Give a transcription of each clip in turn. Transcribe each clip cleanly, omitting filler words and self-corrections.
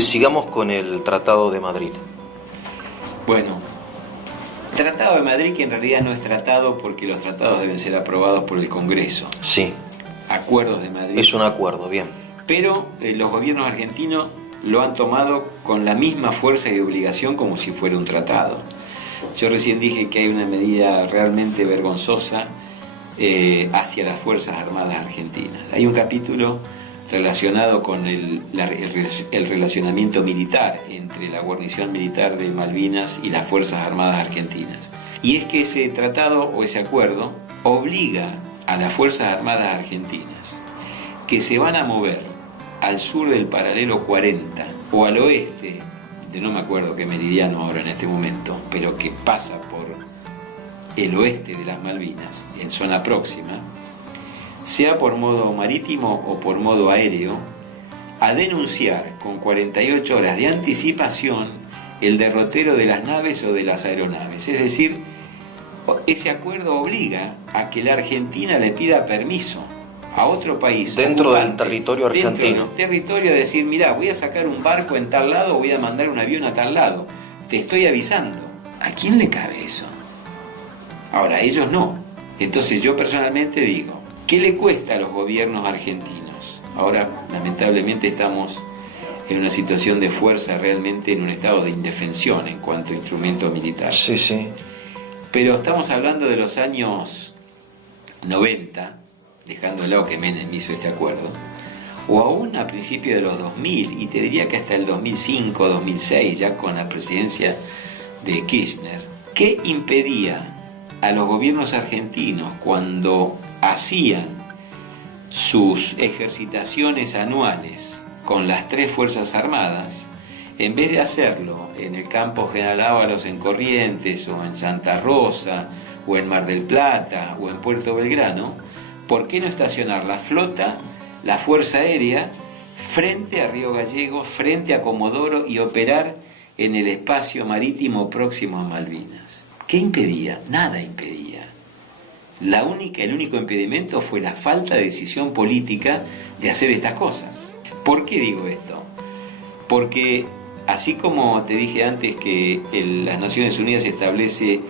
Sigamos con el Tratado de Madrid. Bueno, Tratado de Madrid, que en realidad no es tratado porque los tratados deben ser aprobados por el Congreso. Sí. Acuerdos de Madrid. Es un acuerdo, bien. Pero los gobiernos argentinos lo han tomado con la misma fuerza y obligación como si fuera un tratado. Yo recién dije que hay una medida realmente vergonzosa hacia las Fuerzas Armadas Argentinas. Hay un capítulo relacionado con el relacionamiento militar entre la guarnición militar de Malvinas y las Fuerzas Armadas Argentinas. Y es que ese tratado o ese acuerdo obliga a las Fuerzas Armadas Argentinas que se van a mover al sur del paralelo 40 o al oeste, de no me acuerdo qué meridiano ahora en este momento, pero que pasa por el oeste de las Malvinas, en zona próxima, sea por modo marítimo o por modo aéreo, a denunciar con 48 horas de anticipación el derrotero de las naves o de las aeronaves. Es decir, ese acuerdo obliga a que la Argentina le pida permiso a otro país dentro del territorio argentino. Dentro del territorio, de decir, mirá, voy a sacar un barco en tal lado, voy a mandar un avión a tal lado. Te estoy avisando. ¿A quién le cabe eso? Ahora, ellos no. Entonces yo personalmente digo, ¿qué le cuesta a los gobiernos argentinos? Ahora, lamentablemente, estamos en una situación de fuerza, realmente en un estado de indefensión en cuanto a instrumento militar. Sí, sí. Pero estamos hablando de los años 90, dejando de lado que Menem hizo este acuerdo, o aún a principios de los 2000, y te diría que hasta el 2005, 2006, ya con la presidencia de Kirchner, ¿qué impedía a los gobiernos argentinos cuando hacían sus ejercitaciones anuales con las tres Fuerzas Armadas, en vez de hacerlo en el campo General Ábalos en Corrientes, o en Santa Rosa, o en Mar del Plata, o en Puerto Belgrano, ¿por qué no estacionar la flota, la Fuerza Aérea, frente a Río Gallegos, frente a Comodoro, y operar en el espacio marítimo próximo a Malvinas? ¿Qué impedía? Nada impedía. El único impedimento fue la falta de decisión política de hacer estas cosas. ¿Por qué digo esto? Porque así como te dije antes que las Naciones Unidas establece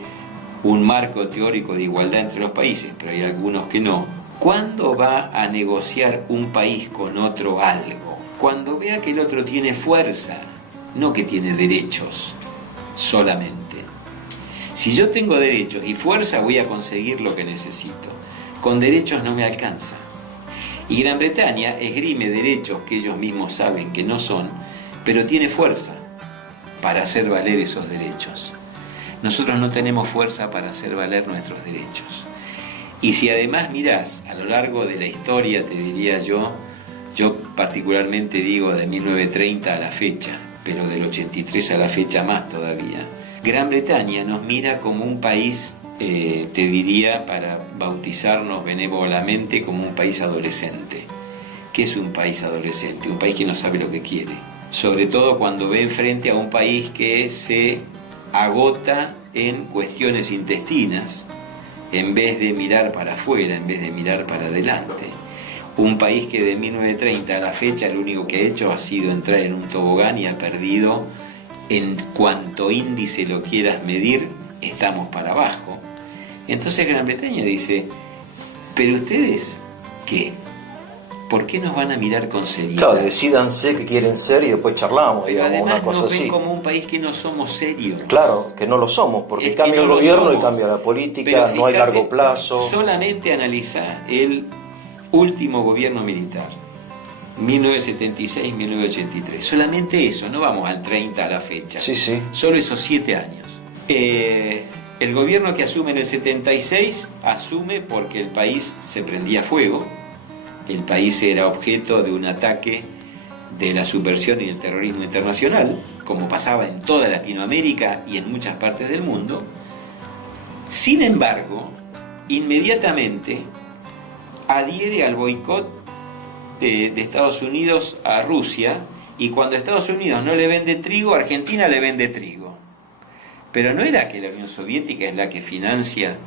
un marco teórico de igualdad entre los países, pero hay algunos que no, ¿cuándo va a negociar un país con otro algo? Cuando vea que el otro tiene fuerza, no que tiene derechos solamente. Si yo tengo derechos y fuerza, voy a conseguir lo que necesito. Con derechos no me alcanza. Y Gran Bretaña esgrime derechos que ellos mismos saben que no son, pero tiene fuerza para hacer valer esos derechos. Nosotros no tenemos fuerza para hacer valer nuestros derechos. Y si además mirás a lo largo de la historia, te diría yo particularmente digo de 1930 a la fecha, pero del 83 a la fecha más todavía, Gran Bretaña nos mira como un país, te diría, para bautizarnos benévolamente, como un país adolescente. ¿Qué es un país adolescente? Un país que no sabe lo que quiere. Sobre todo cuando ve enfrente a un país que se agota en cuestiones intestinas, en vez de mirar para afuera, en vez de mirar para adelante. Un país que de 1930 a la fecha lo único que ha hecho ha sido entrar en un tobogán y ha perdido, en cuanto índice lo quieras medir, estamos para abajo. Entonces Gran Bretaña dice, ¿pero ustedes qué? ¿Por qué nos van a mirar con seriedad? Claro, decídanse qué quieren ser y después charlamos, pero digamos, además una cosa nos ven así. como un país que no somos serios. Claro, que no lo somos, porque cambia no el gobierno somos. Y cambia la política, Pero no hay fíjate, largo plazo. Solamente analiza el último gobierno militar, 1976-1983. Solamente eso, no vamos al 30 a la fecha. Sí, sí. Solo esos 7 años. El gobierno que asume en el 76 asume porque el país se prendía fuego. El país era objeto de un ataque de la subversión y del terrorismo internacional, como pasaba en toda Latinoamérica y en muchas partes del mundo. Sin embargo, inmediatamente adhiere al boicot de Estados Unidos a Rusia, y cuando Estados Unidos no le vende trigo, Argentina le vende trigo. Pero no era que la Unión Soviética es la que financia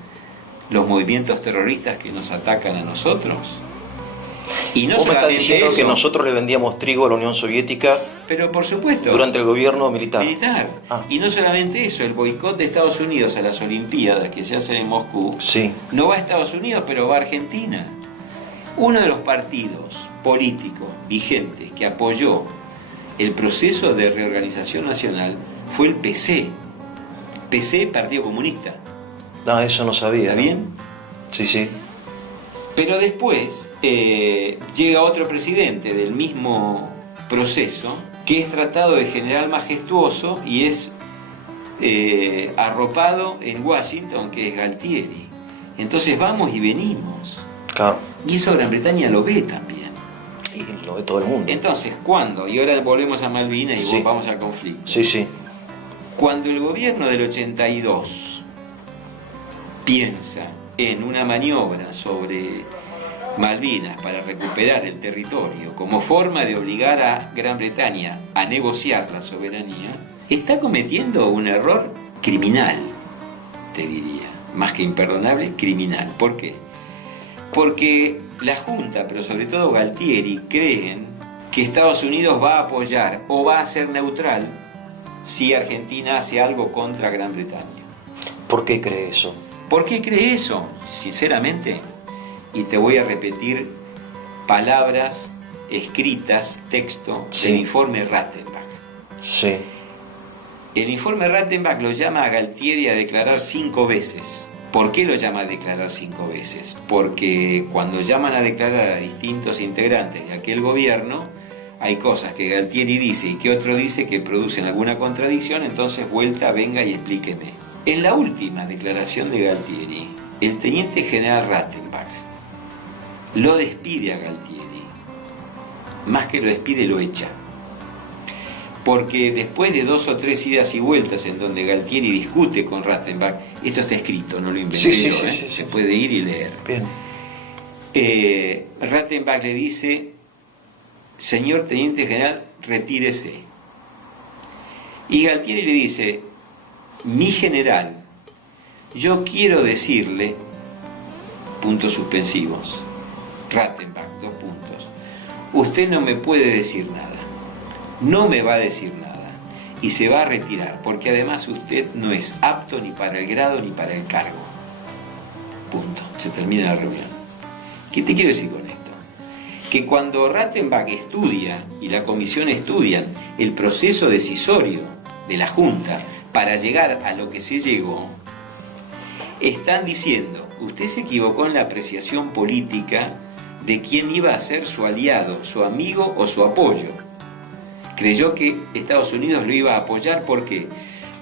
los movimientos terroristas que nos atacan a nosotros. Y no Vos me estás solamente diciendo eso, que nosotros le vendíamos trigo a la Unión Soviética pero por supuesto, durante el gobierno militar. Ah. Y no solamente eso, el boicot de Estados Unidos a las Olimpiadas que se hacen en Moscú, Sí. no va a Estados Unidos, pero va a Argentina. Uno de los partidos políticos vigentes que apoyó el proceso de reorganización nacional fue el PC. PC, Partido Comunista. No, eso no sabía. ¿Está ¿no? bien? Sí, sí. Pero después llega otro presidente del mismo proceso que es tratado de general majestuoso y es arropado en Washington, que es Galtieri. Entonces vamos y venimos. Claro. Y eso Gran Bretaña lo ve también. Y lo ve todo el mundo. Entonces, ¿cuándo? Y ahora volvemos a Malvinas y Sí. vamos al conflicto. Sí, sí. Cuando el gobierno del 82 piensa en una maniobra sobre Malvinas para recuperar el territorio como forma de obligar a Gran Bretaña a negociar la soberanía, está cometiendo un error criminal, te diría, más que imperdonable, criminal. ¿Por qué? Porque la Junta, pero sobre todo Galtieri, creen que Estados Unidos va a apoyar o va a ser neutral si Argentina hace algo contra Gran Bretaña. ¿Por qué cree eso? ¿Por qué cree eso? Sinceramente, y te voy a repetir palabras escritas, texto, Sí. del informe Rattenbach. Sí. El informe Rattenbach lo llama a Galtieri a declarar 5 veces. ¿Por qué lo llama a declarar 5 veces? Porque cuando llaman a declarar a distintos integrantes de aquel gobierno, hay cosas que Galtieri dice y que otro dice que producen alguna contradicción, entonces vuelta, venga y explíqueme. En la última declaración de Galtieri, el teniente general Rattenbach lo despide a Galtieri. Más que lo despide, lo echa. Porque después de 2 o 3 idas y vueltas en donde Galtieri discute con Rattenbach, esto está escrito, no lo inventé Sí, yo, sí. se puede ir y leer. Bien. Rattenbach le dice: señor teniente general, retírese. Y Galtieri le dice: mi general, yo quiero decirle, puntos suspensivos, Rattenbach, 2 puntos, usted no me puede decir nada. No me va a decir nada y se va a retirar porque además usted no es apto ni para el grado ni para el cargo. Punto. Se termina la reunión. ¿Qué te quiero decir con esto? Que cuando Rattenbach estudia y la comisión estudian el proceso decisorio de la Junta para llegar a lo que se llegó, están diciendo: usted se equivocó en la apreciación política de quién iba a ser su aliado, su amigo o su apoyo. Creyó que Estados Unidos lo iba a apoyar. ¿Por qué?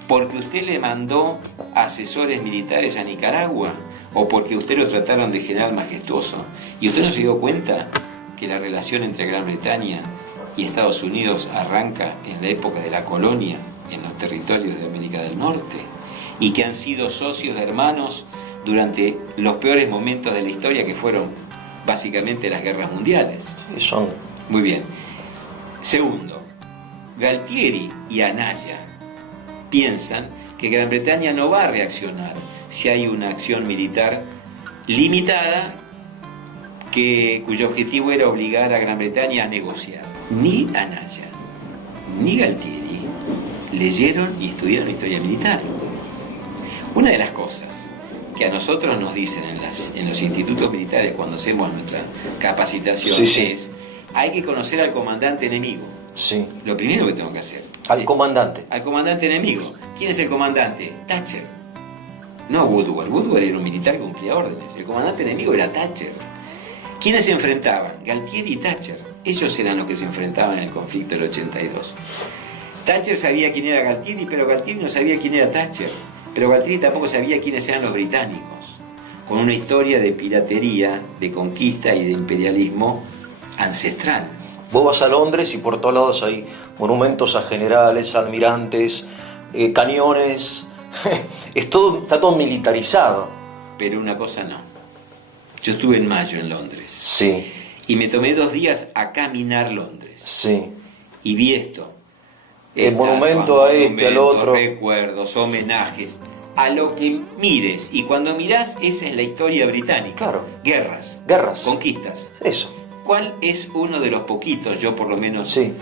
¿Porque usted le mandó asesores militares a Nicaragua? ¿O porque usted lo trataron de general majestuoso? ¿Y usted no se dio cuenta que la relación entre Gran Bretaña y Estados Unidos arranca en la época de la colonia en los territorios de América del Norte? Y que han sido socios hermanos durante los peores momentos de la historia, que fueron básicamente las guerras mundiales. Sí, son... Muy bien. Segundo, Galtieri y Anaya piensan que Gran Bretaña no va a reaccionar si hay una acción militar limitada cuyo objetivo era obligar a Gran Bretaña a negociar. Ni Anaya ni Galtieri leyeron y estudiaron historia militar. Una de las cosas que a nosotros nos dicen en los institutos militares cuando hacemos nuestra capacitación es: hay que conocer al comandante enemigo. Sí. Lo primero que tengo que hacer. Al comandante. Al comandante enemigo. ¿Quién es el comandante? Thatcher. No Woodward. Woodward era un militar que cumplía órdenes. El comandante enemigo era Thatcher. ¿Quiénes se enfrentaban? Galtieri y Thatcher. Ellos eran los que se enfrentaban en el conflicto del 82. Thatcher sabía quién era Galtieri, pero Galtieri no sabía quién era Thatcher. Pero Galtieri tampoco sabía quiénes eran los británicos. Con una historia de piratería, de conquista y de imperialismo ancestral. Vos vas a Londres y por todos lados hay monumentos a generales, almirantes, cañones. Está todo militarizado. Pero una cosa no. Yo estuve en mayo en Londres. Sí. Y me tomé 2 días a caminar Londres. Sí. Y vi esto. El monumento a este, al otro. Recuerdos, homenajes. A lo que mires. Y cuando mirás, esa es la historia británica. Claro. Guerras. Guerras. Conquistas. Eso. cuál es uno de los poquitos, yo por lo menos Sí.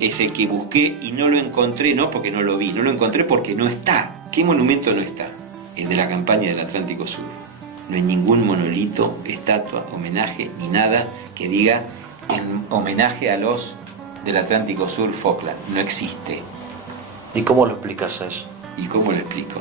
es el que busqué y no lo encontré, no porque no lo vi, no lo encontré porque no está. ¿Qué monumento no está? El de la campaña del Atlántico Sur. No hay ningún monolito, estatua, homenaje, ni nada que diga en homenaje a los del Atlántico Sur Falkland. No existe. ¿Y cómo lo explicas eso? ¿Y cómo lo explico?